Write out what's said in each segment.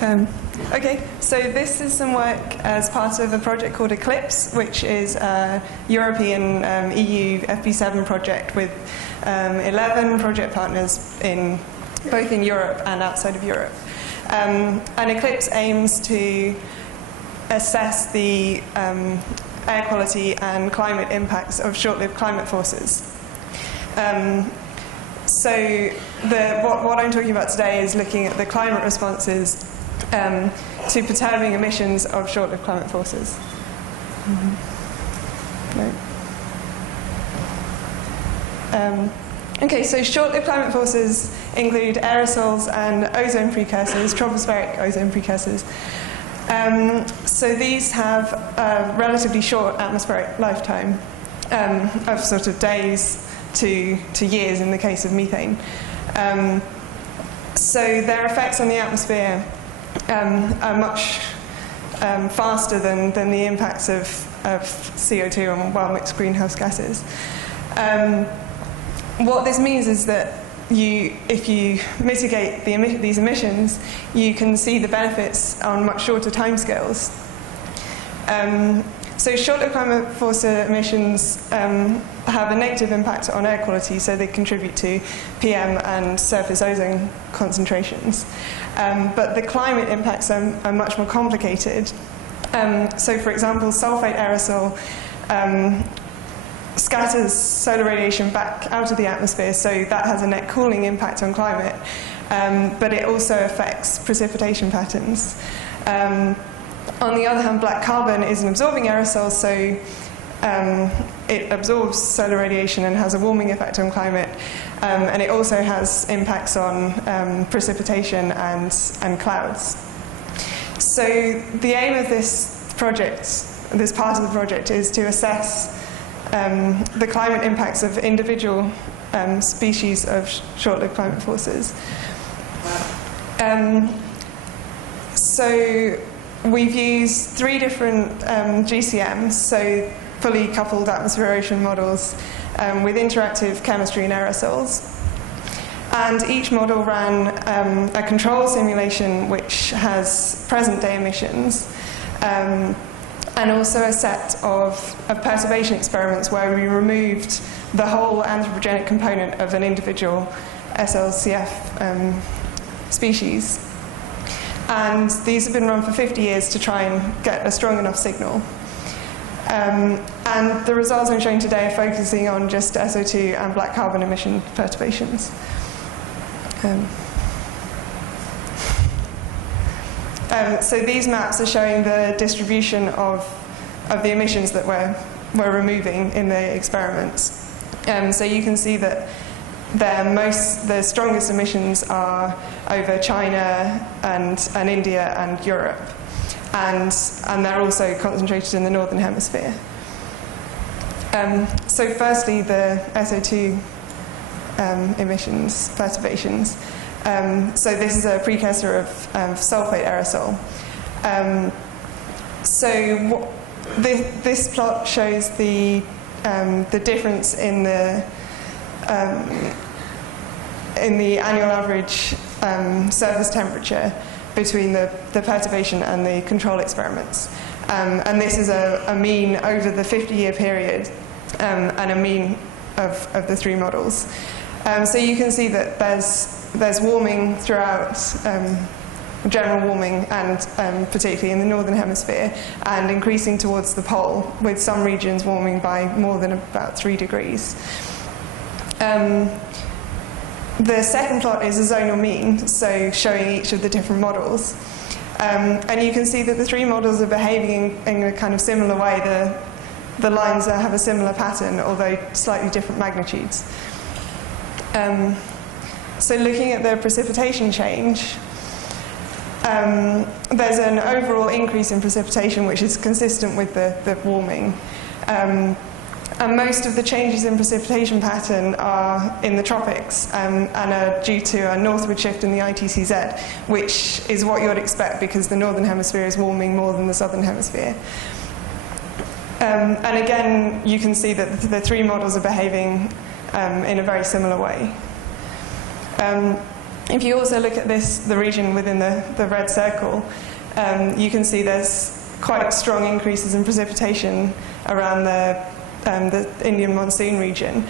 Okay, so this is some work as part of a project called Eclipse, which is a European EU FP7 project with 11 project partners both in Europe and outside of Europe. And Eclipse aims to assess the air quality and climate impacts of short-lived climate forces. So what I'm talking about today is looking at the climate responses to perturbing emissions of short-lived climate forces. Okay, so short-lived climate forces include aerosols and ozone precursors, tropospheric ozone precursors. So these have a relatively short atmospheric lifetime of sort of days to years in the case of methane. So their effects on the atmosphere are much faster than the impacts of CO2 and well-mixed greenhouse gases. What this means is that if you mitigate these emissions, you can see the benefits on much shorter timescales. So short-lived climate force emissions have a negative impact on air quality, so they contribute to PM and surface ozone concentrations. But the climate impacts are much more complicated. So for example, sulfate aerosol scatters solar radiation back out of the atmosphere, so that has a net cooling impact on climate, but it also affects precipitation patterns. On the other hand, black carbon is an absorbing aerosol, so it absorbs solar radiation and has a warming effect on climate, and it also has impacts on precipitation and clouds. So the aim of this project, this part of the project, is to assess the climate impacts of individual species of short-lived climate forces. So we've used 3 different GCMs, so fully coupled atmosphere-ocean models with interactive chemistry and aerosols. And each model ran a control simulation which has present-day emissions, and also a set of perturbation experiments where we removed the whole anthropogenic component of an individual SLCF species. And these have been run for 50 years to try and get a strong enough signal. And the results I'm showing today are focusing on just SO2 and black carbon emission perturbations. So these maps are showing the distribution of the emissions that we're removing in the experiments. So you can see that the strongest emissions are over China and India and Europe, and they're also concentrated in the northern hemisphere. So firstly, the SO2 emissions perturbations. So this is a precursor of sulfate aerosol. This plot shows the difference in the annual average surface temperature between the perturbation and the control experiments. And this is a mean over the 50-year period and a mean of the 3 models. So you can see that there's warming throughout, general warming, and particularly in the northern hemisphere, and increasing towards the pole, with some regions warming by more than about 3 degrees. The second plot is a zonal mean, so showing each of the different models. And you can see that the 3 models are behaving in a kind of similar way. The lines have a similar pattern, although slightly different magnitudes. So looking at the precipitation change, there's an overall increase in precipitation which is consistent with the warming. And most of the changes in precipitation pattern are in the tropics and are due to a northward shift in the ITCZ, which is what you would expect because the northern hemisphere is warming more than the southern hemisphere. And again, you can see that the 3 models are behaving in a very similar way. if you also look at the region within the red circle, you can see there's quite strong increases in precipitation around the Indian monsoon region.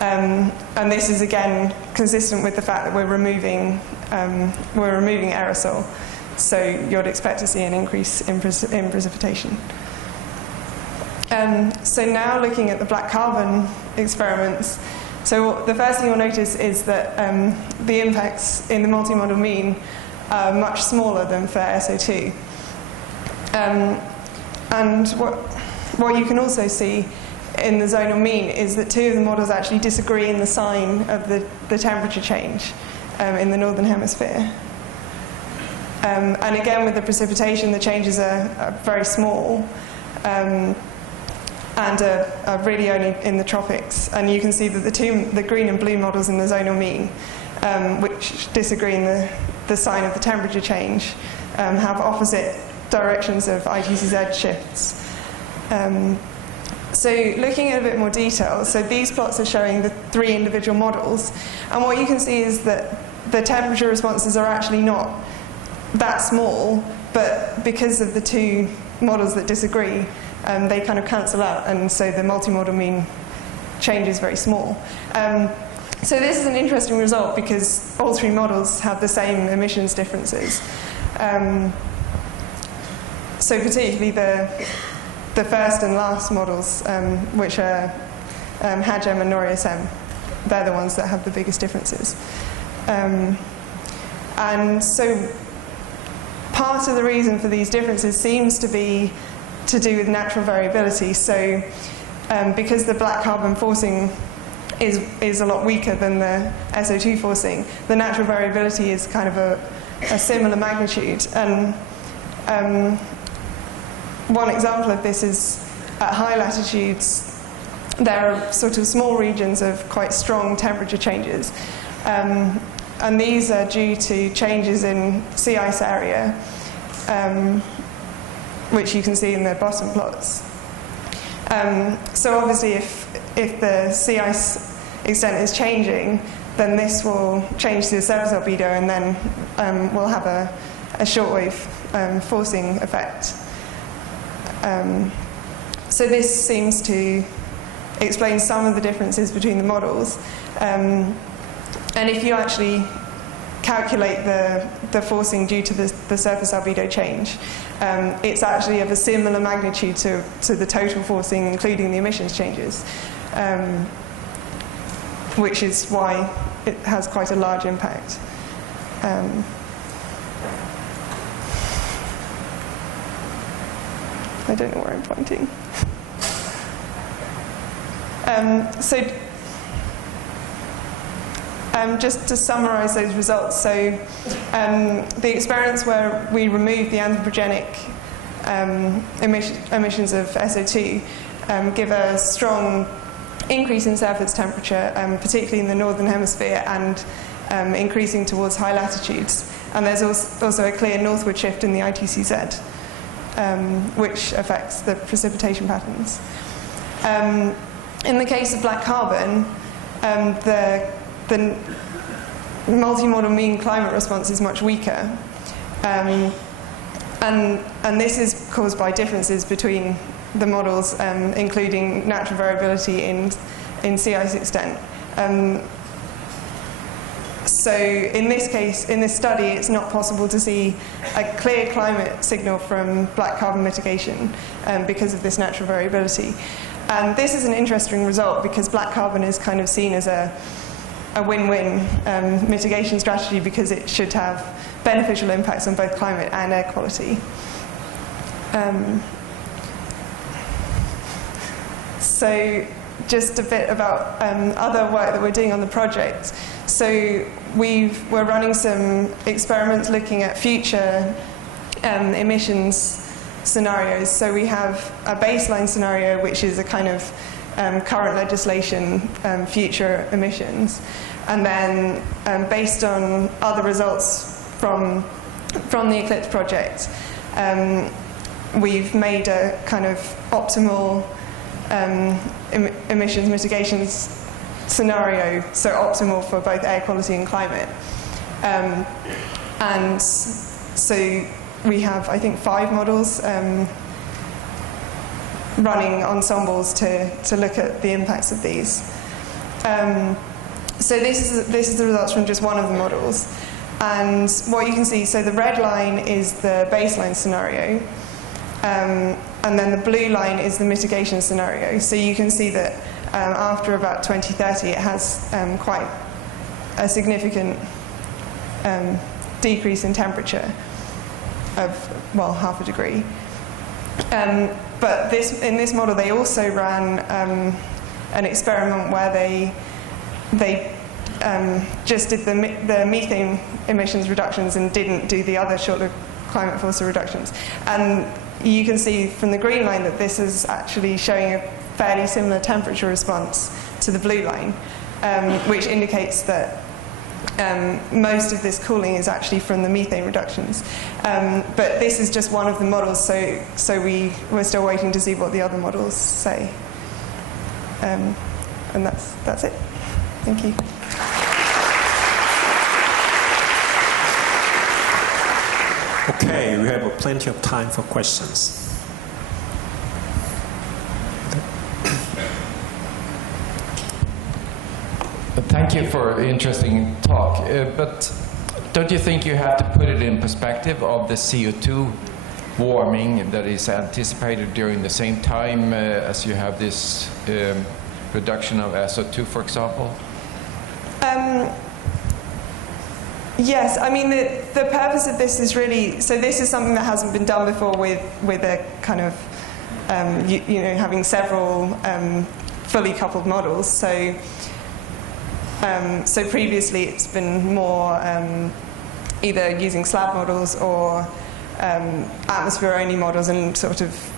And this is again consistent with the fact that we're removing aerosol, so you'd expect to see an increase in precipitation. So now looking at the black carbon experiments, so the first thing you'll notice is that the impacts in the multi-model mean are much smaller than for SO2. And what you can also see in the zonal mean is that two of the models actually disagree in the sign of the temperature change in the northern hemisphere. And again, with the precipitation, the changes are very small and are really only in the tropics. And you can see that the green and blue models in the zonal mean, which disagree in the sign of the temperature change, have opposite directions of IGCZ shifts. So looking at a bit more detail, so these plots are showing the three individual models, and what you can see is that the temperature responses are actually not that small, but because of the two models that disagree, they kind of cancel out, and so the multimodal mean change is very small. So this is an interesting result because all three models have the same emissions differences. So particularly the first and last models, which are HAGEM and NORI-SM, they're the ones that have the biggest differences. And so part of the reason for these differences seems to be to do with natural variability. So because the black carbon forcing is a lot weaker than the SO2 forcing, the natural variability is kind of a similar magnitude. And one example of this is at high latitudes, there are sort of small regions of quite strong temperature changes. And these are due to changes in sea ice area, which you can see in the bottom plots. So obviously if the sea ice extent is changing, then this will change the surface albedo, and then we'll have a shortwave forcing effect. So this seems to explain some of the differences between the models. And if you actually calculate the forcing due to the surface albedo change, it's actually of a similar magnitude to the total forcing, including the emissions changes, which is why it has quite a large impact. I don't know where I'm pointing. Just to summarize those results, so the experiments where we remove the anthropogenic emissions of SO2 give a strong increase in surface temperature, particularly in the northern hemisphere, and increasing towards high latitudes. And there's also a clear northward shift in the ITCZ, which affects the precipitation patterns. In the case of black carbon, the multimodal mean climate response is much weaker, and this is caused by differences between the models, including natural variability in sea ice extent. So in this case, in this study, it's not possible to see a clear climate signal from black carbon mitigation because of this natural variability. And this is an interesting result because black carbon is kind of seen as a win-win mitigation strategy because it should have beneficial impacts on both climate and air quality. So just a bit about other work that we're doing on the project. So we're running some experiments looking at future emissions scenarios. So we have a baseline scenario, which is a kind of current legislation, future emissions. And then based on other results from the Eclipse project, we've made a kind of optimal emissions mitigations scenario, so optimal for both air quality and climate. And so we have, I think, 5 models running ensembles to look at the impacts of these. So this is the results from just one of the models. And what you can see, so the red line is the baseline scenario, and then the blue line is the mitigation scenario. So you can see that after about 2030, it has quite a significant decrease in temperature of, well, half a degree. But in this model, they also ran an experiment where they just did the methane emissions reductions and didn't do the other short-lived climate forcer reductions. And you can see from the green line that this is actually showing a fairly similar temperature response to the blue line, which indicates that most of this cooling is actually from the methane reductions. But this is just one of the models, so we're still waiting to see what the other models say. And that's it. Thank you. Okay, we have plenty of time for questions. Thank you for the interesting talk, but don't you think you have to put it in perspective of the CO2 warming that is anticipated during the same time as you have this reduction of SO2, for example? Yes, I mean the purpose of this is really, so this is something that hasn't been done before with a kind of having several fully coupled models. So previously it's been more either using slab models or atmosphere-only models and sort of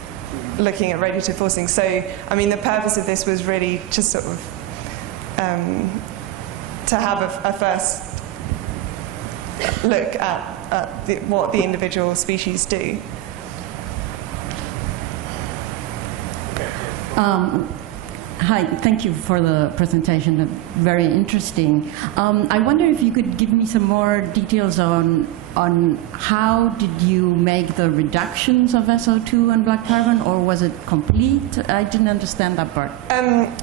looking at radiative forcing. So I mean the purpose of this was really just sort of to have a first look at what the individual species do. Hi, thank you for the presentation, very interesting. I wonder if you could give me some more details on how did you make the reductions of SO2 and black carbon, or was it complete? I didn't understand that part.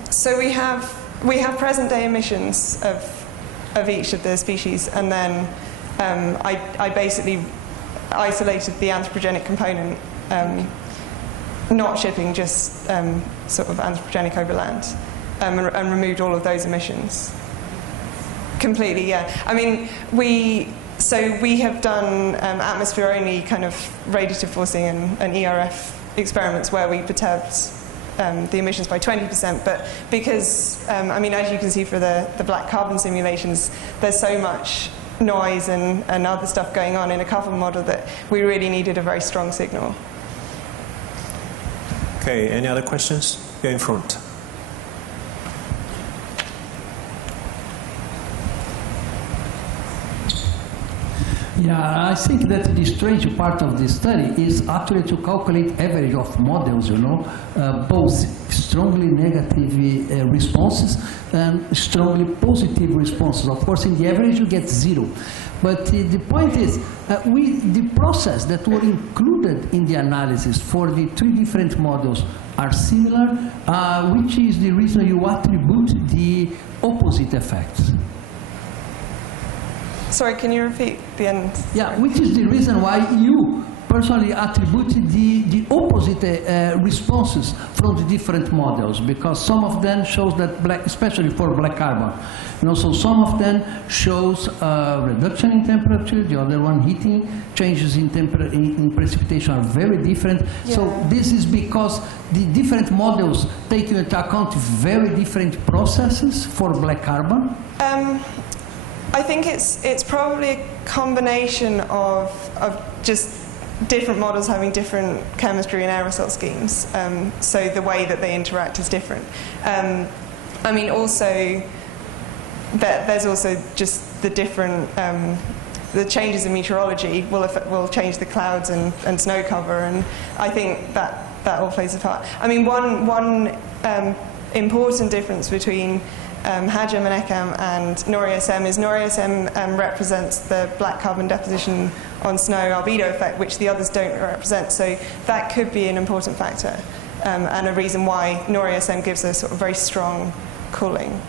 So we have present-day emissions of each of the species, and then I basically isolated the anthropogenic component, not shipping, just sort of anthropogenic over land, and removed all of those emissions. Completely, yeah. I mean, we have done atmosphere-only kind of radiative forcing and ERF experiments where we perturbed the emissions by 20%, but because, I mean, as you can see for the black carbon simulations, there's so much noise and other stuff going on in a couple model that we really needed a very strong signal. Okay, any other questions? Here in front. Yeah, I think that the strange part of this study is actually to calculate average of models, both strongly negative responses and strongly positive responses. Of course, in the average you get 0. But the point is, the process that were included in the analysis for the 3 different models are similar, which is the reason you attribute the opposite effects. Sorry, can you repeat the end? Yeah, which is the reason why you personally attributed the opposite responses from the different models, because some of them shows that especially for black carbon, so some of them shows reduction in temperature, the other one heating, changes in precipitation are very different. Yeah. So this is because the different models take into account very different processes for black carbon. I think it's probably a combination of just different models having different chemistry and aerosol schemes. So the way that they interact is different. I mean, also there's also just the different the changes in meteorology will change the clouds and snow cover, and I think that all plays a part. I mean, one important difference between HAJM and ECAM and NORI-SM is NORI-SM represents the black carbon deposition on snow albedo effect, which the others don't represent. So that could be an important factor and a reason why NORI-SM gives a sort of very strong cooling.